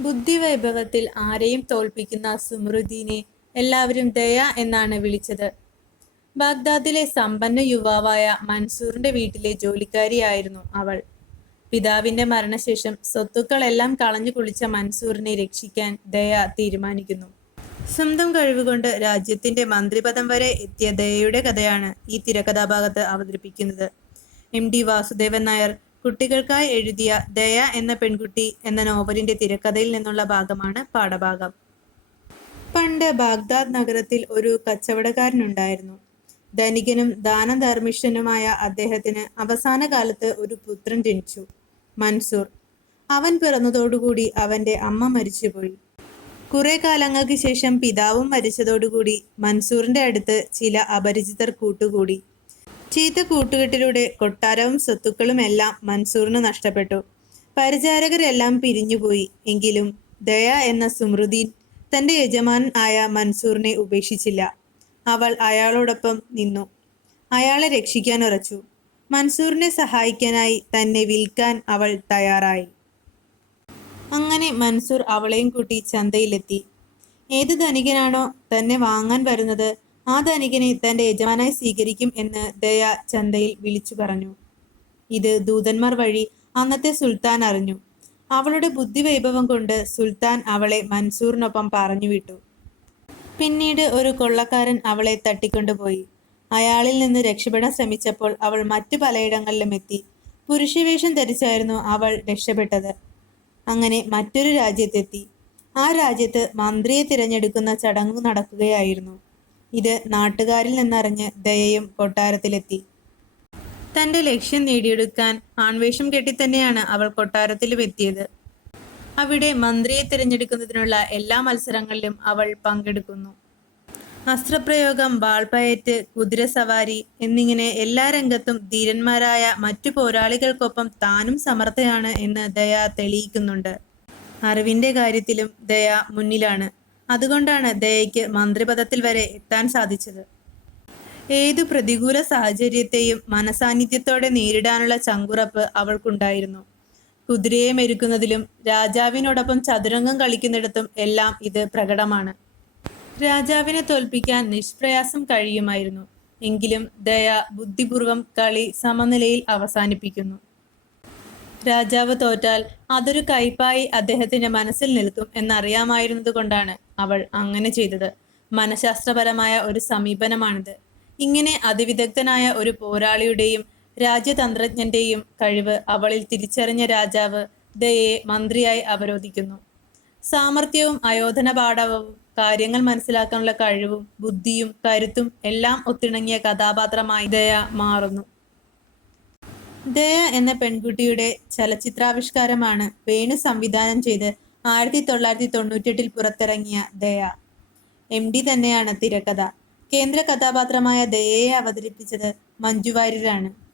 ബുദ്ധിവൈഭവത്തിൽ ആരെയും തോൽപ്പിക്കുന്ന സുമൃദീനെ എല്ലാവരും ദയ എന്നാണ് വിളിച്ചത്. ബാഗ്ദാദിലെ സമ്പന്ന യുവാവായ മൻസൂറിന്റെ വീട്ടിലെ ജോലിക്കാരിയായിരുന്നു അവൾ. പിതാവിന്റെ മരണശേഷം സ്വത്തുക്കളെല്ലാം കളഞ്ഞു കുളിച്ച മൻസൂറിനെ രക്ഷിക്കാൻ ദയ തീരുമാനിക്കുന്നു. സ്വന്തം കഴിവുകൊണ്ട് രാജ്യത്തിന്റെ മന്ത്രിപദം വരെ എത്തിയ ദയയുടെ കഥയാണ് ഈ തിരക്കഥാഭാഗത്ത് അവതരിപ്പിക്കുന്നത്. എം ഡി വാസുദേവൻ നായർ കുട്ടികൾക്കായി എഴുതിയ ദയ എന്ന പെൺകുട്ടി എന്ന നോവലിന്റെ തിരക്കഥയിൽ നിന്നുള്ള ഭാഗമാണ് പാഠഭാഗം. പണ്ട് ബാഗ്ദാദ് നഗരത്തിൽ ഒരു കച്ചവടക്കാരനുണ്ടായിരുന്നു. ധനികനും ദാനധർമ്മിഷ്ഠനുമായ അദ്ദേഹത്തിന് അവസാന കാലത്ത് ഒരു പുത്രൻ ജനിച്ചു മൻസൂർ. അവൻ പിറന്നതോടുകൂടി അവന്റെ അമ്മ മരിച്ചുപോയി. കുറെ കാലങ്ങൾക്ക് ശേഷം പിതാവും മരിച്ചതോടുകൂടി മൻസൂറിന്റെ അടുത്ത് ചില അപരിചിതർ കൂട്ടുകൂടി. ചീത്ത കൂട്ടുകെട്ടിലൂടെ കൊട്ടാരവും സ്വത്തുക്കളും എല്ലാം മൻസൂറിന് നഷ്ടപ്പെട്ടു. പരിചാരകരെല്ലാം പിരിഞ്ഞുപോയി. എങ്കിലും ദയ എന്ന സുമൃദീൻ തന്റെ യജമാനൻ ആയ മൻസൂറിനെ ഉപേക്ഷിച്ചില്ല. അവൾ അയാളോടൊപ്പം നിന്നു. അയാളെ രക്ഷിക്കാൻ ഉറച്ചു. മൻസൂറിനെ സഹായിക്കാനായി തന്നെ വിൽക്കാൻ അവൾ തയ്യാറായി. അങ്ങനെ മൻസൂർ അവളെയും കൂട്ടി ചന്തയിലെത്തി. ഏത് ധനികനാണോ തന്നെ വാങ്ങാൻ വരുന്നത് ആ ധനികനെ തന്റെ യജമാനായി സ്വീകരിക്കും എന്ന് ദയ ചന്തയിൽ വിളിച്ചു പറഞ്ഞു. ഇത് ദൂതന്മാർ വഴി അന്നത്തെ സുൽത്താൻ അറിഞ്ഞു. അവളുടെ ബുദ്ധിവൈഭവം കൊണ്ട് സുൽത്താൻ അവളെ മൻസൂറിനൊപ്പം പറഞ്ഞു വിട്ടു പിന്നീട് ഒരു കൊള്ളക്കാരൻ അവളെ തട്ടിക്കൊണ്ടുപോയി. അയാളിൽ നിന്ന് രക്ഷപ്പെടാൻ ശ്രമിച്ചപ്പോൾ അവൾ മറ്റു പലയിടങ്ങളിലും എത്തി. പുരുഷവേഷം ധരിച്ചായിരുന്നു അവൾ രക്ഷപ്പെട്ടത്. അങ്ങനെ മറ്റൊരു രാജ്യത്തെത്തി. ആ രാജ്യത്ത് മന്ത്രിയെ തിരഞ്ഞെടുക്കുന്ന ചടങ്ങ് നടക്കുകയായിരുന്നു. ഇത് നാട്ടുകാരിൽ നിന്നറിഞ്ഞ് ദയയും കൊട്ടാരത്തിലെത്തി. തന്റെ ലക്ഷ്യം നേടിയെടുക്കാൻ ആൺവേഷം കെട്ടി തന്നെയാണ് അവൾ കൊട്ടാരത്തിലും എത്തിയത്. അവിടെ മന്ത്രിയെ തിരഞ്ഞെടുക്കുന്നതിനുള്ള എല്ലാ മത്സരങ്ങളിലും അവൾ പങ്കെടുക്കുന്നു. അസ്ത്രപ്രയോഗം ബാൾപയറ്റ് കുതിരസവാരി എന്നിങ്ങനെ എല്ലാ രംഗത്തും ധീരന്മാരായ മറ്റു പോരാളികൾക്കൊപ്പം താനും സമർത്ഥയാണ് എന്ന് ദയ തെളിയിക്കുന്നുണ്ട്. അറിവിന്റെ കാര്യത്തിലും ദയ മുന്നിലാണ്. അതുകൊണ്ടാണ് ദയയ്ക്ക് മന്ത്രിപദത്തിൽ വരെ എത്താൻ സാധിച്ചത്. ഏതു പ്രതികൂല സാഹചര്യത്തെയും മനസാന്നിധ്യത്തോടെ നേരിടാനുള്ള ചങ്കുറപ്പ് അവൾക്കുണ്ടായിരുന്നു. കുതിരയെ മെരുക്കുന്നതിലും രാജാവിനോടൊപ്പം ചതുരംഗം കളിക്കുന്നിടത്തും എല്ലാം ഇത് പ്രകടമാണ്. രാജാവിനെ തോൽപ്പിക്കാൻ നിഷ്പ്രയാസം കഴിയുമായിരുന്നു. എങ്കിലും ദയ ബുദ്ധിപൂർവം കളി സമനിലയിൽ അവസാനിപ്പിക്കുന്നു. രാജാവ് തോറ്റാൽ അതൊരു കയ്പായി അദ്ദേഹത്തിന്റെ മനസ്സിൽ നിൽക്കും എന്നറിയാമായിരുന്നതുകൊണ്ടാണ് അവൾ അങ്ങനെ ചെയ്തത്. മനഃശാസ്ത്രപരമായ ഒരു സമീപനമാണിത്. ഇങ്ങനെ അതിവിദഗ്ധനായ ഒരു പോരാളിയുടെയും രാജ്യതന്ത്രജ്ഞന്റെയും കഴിവ് അവളിൽ തിരിച്ചറിഞ്ഞ രാജാവ് ദയെ മന്ത്രിയായി അവരോധിക്കുന്നു. സാമർഥ്യവും അയോധന പാഠവും കാര്യങ്ങൾ മനസ്സിലാക്കാനുള്ള കഴിവും ബുദ്ധിയും കരുത്തും എല്ലാം ഒത്തിണങ്ങിയ കഥാപാത്രമായി ദയ മാറുന്നു. ദയ എന്ന പെൺകുട്ടിയുടെ ചലച്ചിത്രാവിഷ്കാരമാണ് വേണു സംവിധാനം ചെയ്ത് ആയിരത്തി തൊള്ളായിരത്തി തൊണ്ണൂറ്റെട്ടിൽ പുറത്തിറങ്ങിയ ദയ. എം ഡി തന്നെയാണ് തിരക്കഥ. കേന്ദ്ര കഥാപാത്രമായ ദയയെ അവതരിപ്പിച്ചത് മഞ്ജു വാര്യരാണ്.